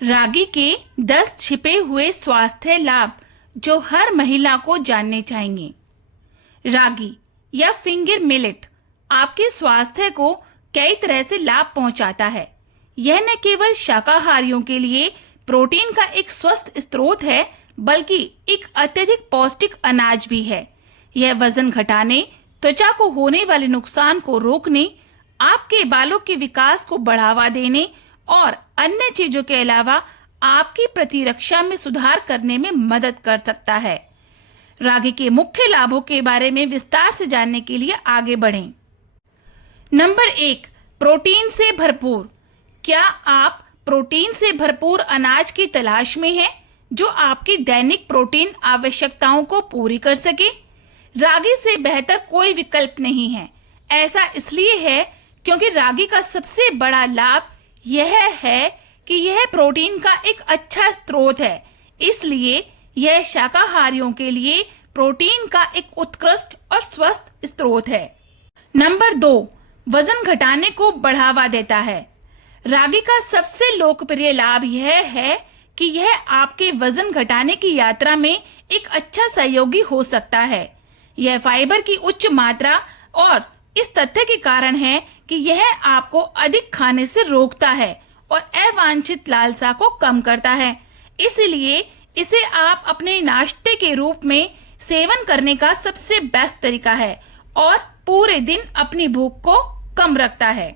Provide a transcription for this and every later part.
रागी के 10 छिपे हुए स्वास्थ्य लाभ जो हर महिला को जानने चाहिए। रागी या फिंगर मिलेट आपके स्वास्थ्य को कई तरह से लाभ पहुंचाता है। यह न केवल शाकाहारियों के लिए प्रोटीन का एक स्वस्थ स्रोत है, बल्कि एक अत्यधिक पौष्टिक अनाज भी है। यह वजन घटाने, त्वचा को होने वाले नुकसान को रोकने, आपके बालों के विकास को बढ़ावा देने और अन्य चीजों के अलावा आपकी प्रतिरक्षा में सुधार करने में मदद कर सकता है। रागी के मुख्य लाभों के बारे में विस्तार से जानने के लिए आगे बढ़ें। नंबर 1, प्रोटीन से भरपूर। क्या आप प्रोटीन से भरपूर अनाज की तलाश में हैं जो आपकी दैनिक प्रोटीन आवश्यकताओं को पूरी कर सके? रागी से बेहतर कोई विकल्प नहीं है। ऐसा इसलिए है क्योंकि रागी का सबसे बड़ा लाभ यह है कि यह प्रोटीन का एक अच्छा स्रोत है, इसलिए यह शाकाहारियों के लिए प्रोटीन का एक उत्कृष्ट और स्वस्थ स्रोत है। नंबर 2, वजन घटाने को बढ़ावा देता है। रागी का सबसे लोकप्रिय लाभ यह है कि यह आपके वजन घटाने की यात्रा में एक अच्छा सहयोगी हो सकता है। यह फाइबर की उच्च मात्रा और इस तथ्य के कारण है कि यह आपको अधिक खाने से रोकता है और अवांछित लालसा को कम करता है। इसलिए इसे आप अपने नाश्ते के रूप में सेवन करने का सबसे बेस्ट तरीका है और पूरे दिन अपनी भूख को कम रखता है।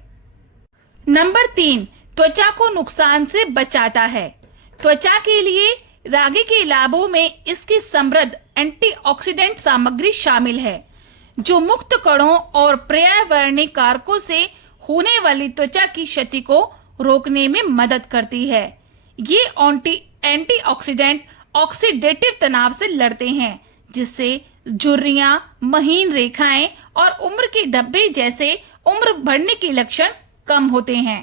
नंबर 3, त्वचा को नुकसान से बचाता है। त्वचा के लिए रागी के लाभों में इसकी समृद्ध एंटीऑक्सीडेंट सामग्री शामिल है, जो मुक्त कणों और पर्यावरणीय कारकों से होने वाली त्वचा की क्षति को रोकने में मदद करती है। ये एंटीऑक्सीडेंट ऑक्सीडेटिव तनाव से लड़ते हैं, जिससे झुर्रियां, महीन रेखाएं और उम्र के धब्बे जैसे उम्र बढ़ने के लक्षण कम होते हैं।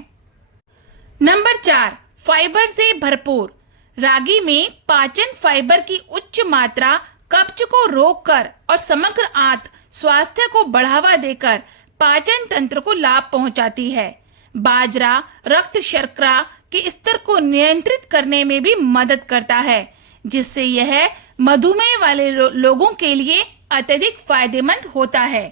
नंबर 4, फाइबर से भरपूर। रागी में पाचन फाइबर की उच्च मात्रा कब्ज को रोककर और समग्र आंत स्वास्थ्य को बढ़ावा देकर पाचन तंत्र को लाभ पहुंचाती है। बाजरा रक्त शर्करा के स्तर को नियंत्रित करने में भी मदद करता है, जिससे यह मधुमेह वाले लोगों के लिए अत्यधिक फायदेमंद होता है।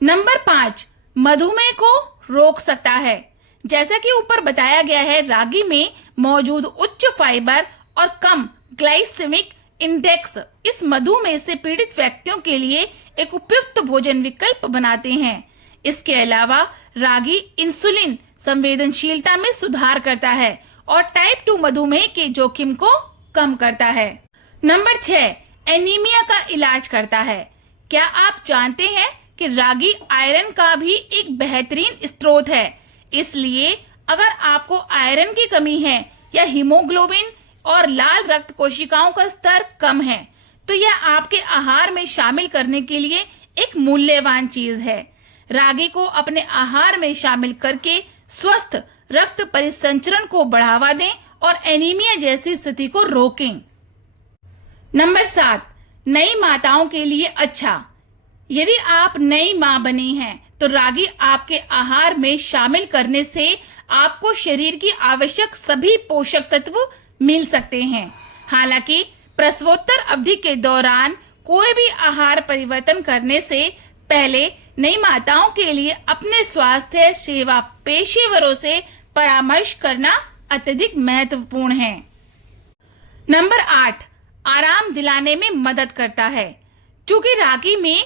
नंबर 5, मधुमेह को रोक सकता है। जैसा कि ऊपर बताया गया है, रागी में मौजूद उच्च फाइबर और कम ग्लाइसेमिक इंडेक्स इस मधुमेह से पीड़ित व्यक्तियों के लिए एक उपयुक्त भोजन विकल्प बनाते हैं। इसके अलावा रागी इंसुलिन संवेदनशीलता में सुधार करता है और टाइप 2 मधुमेह के जोखिम को कम करता है। नंबर 6, एनीमिया का इलाज करता है। क्या आप जानते हैं कि रागी आयरन का भी एक बेहतरीन स्रोत है? इसलिए अगर आपको आयरन की कमी है या हीमोग्लोबिन और लाल रक्त कोशिकाओं का स्तर कम है, तो यह आपके आहार में शामिल करने के लिए एक मूल्यवान चीज है। रागी को अपने आहार में शामिल करके स्वस्थ रक्त परिसंचरण को बढ़ावा दें और एनीमिया जैसी स्थिति को रोकें। नंबर 7, नई माताओं के लिए अच्छा। यदि आप नई मां बनी हैं, तो रागी आपके आहार में शामिल करने से आपको शरीर की आवश्यक सभी पोषक तत्व मिल सकते हैं। हालांकि प्रसवोत्तर अवधि के दौरान कोई भी आहार परिवर्तन करने से पहले नई माताओं के लिए अपने स्वास्थ्य सेवा पेशेवरों से परामर्श करना अत्यधिक महत्वपूर्ण है। नंबर 8, आराम दिलाने में मदद करता है। चूंकि रागी में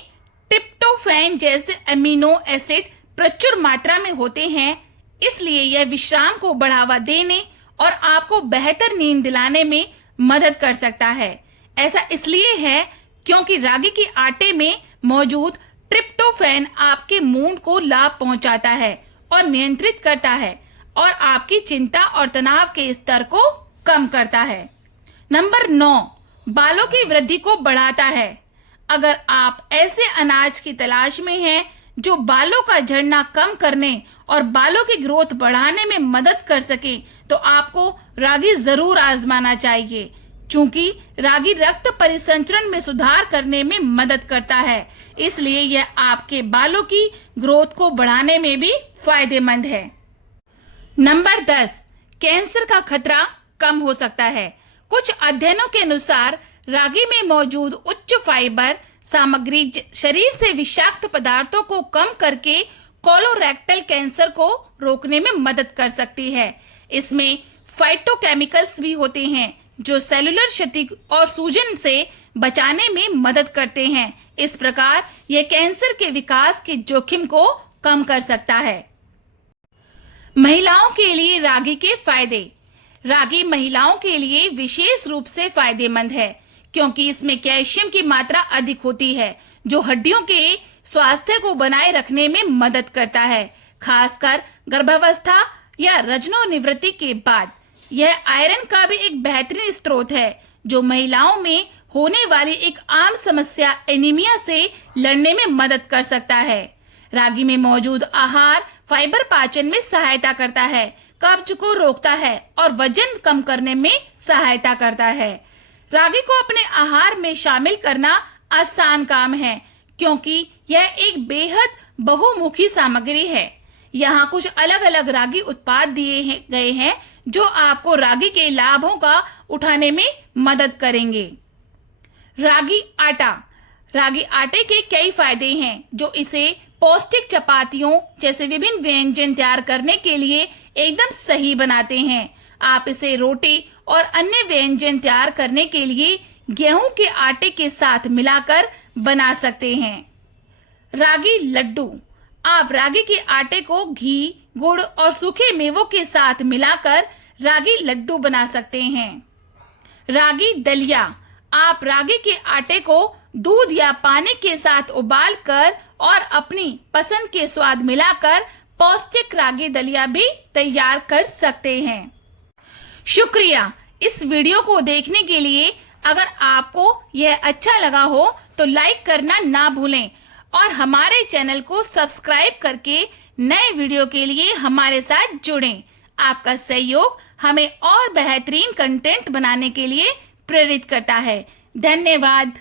ट्रिप्टोफैन जैसे अमीनो एसिड प्रचुर मात्रा में होते हैं, इसलिए यह विश्राम को बढ़ावा देने और आपको बेहतर नींद दिलाने में मदद कर सकता है। ऐसा इसलिए है क्योंकि रागी के आटे में मौजूद ट्रिप्टोफैन आपके मूड को लाभ पहुंचाता है और नियंत्रित करता है और आपकी चिंता और तनाव के स्तर को कम करता है। नंबर 9, बालों की वृद्धि को बढ़ाता है। अगर आप ऐसे अनाज की तलाश में हैं जो बालों का झड़ना कम करने और बालों की ग्रोथ बढ़ाने में मदद कर सके, तो आपको रागी जरूर आजमाना चाहिए। चूंकि रागी रक्त परिसंचरण में सुधार करने में मदद करता है, इसलिए यह आपके बालों की ग्रोथ को बढ़ाने में भी फायदेमंद है। नंबर 10, कैंसर का खतरा कम हो सकता है। कुछ अध्ययनों के अनुसार रागी में मौजूद उच्च फाइबर सामग्री शरीर से विषाक्त पदार्थों को कम करके कोलोरेक्टल कैंसर को रोकने में मदद कर सकती है। इसमें फाइटोकेमिकल्स भी होते हैं जो सेलुलर क्षति और सूजन से बचाने में मदद करते हैं। इस प्रकार यह कैंसर के विकास के जोखिम को कम कर सकता है। महिलाओं के लिए रागी के फायदे। रागी महिलाओं के लिए विशेष रूप से फायदेमंद है क्योंकि इसमें कैल्शियम की मात्रा अधिक होती है जो हड्डियों के स्वास्थ्य को बनाए रखने में मदद करता है, खासकर गर्भावस्था या रजोनिवृत्ति के बाद। यह आयरन का भी एक बेहतरीन स्रोत है जो महिलाओं में होने वाली एक आम समस्या एनीमिया से लड़ने में मदद कर सकता है। रागी में मौजूद आहार फाइबर पाचन में सहायता करता है, कब्ज को रोकता है और वजन कम करने में सहायता करता है। रागी को अपने आहार में शामिल करना आसान काम है क्योंकि यह एक बेहद बहुमुखी सामग्री है। यहाँ कुछ अलग अलग रागी उत्पाद दिए गए हैं जो आपको रागी के लाभों का उठाने में मदद करेंगे। रागी आटा। रागी आटे के कई फायदे हैं जो इसे पौष्टिक चपातियों जैसे विभिन्न व्यंजन तैयार करने के लिए एकदम सही बनाते हैं। आप इसे रोटी और अन्य व्यंजन तैयार करने के लिए गेहूं के आटे के साथ मिलाकर बना सकते हैं। रागी लड्डू। आप रागी के आटे को घी, गुड़ और सूखे मेवों के साथ मिलाकर रागी लड्डू बना सकते हैं। रागी दलिया। आप रागी के आटे को दूध या पानी के साथ उबालकर और अपनी पसंद के स्वाद मिलाकर पौष्टिक रागी दलिया भी तैयार कर सकते हैं। शुक्रिया इस वीडियो को देखने के लिए। अगर आपको यह अच्छा लगा हो तो लाइक करना ना भूलें और हमारे चैनल को सब्सक्राइब करके नए वीडियो के लिए हमारे साथ जुड़ें। आपका सहयोग हमें और बेहतरीन कंटेंट बनाने के लिए प्रेरित करता है। धन्यवाद।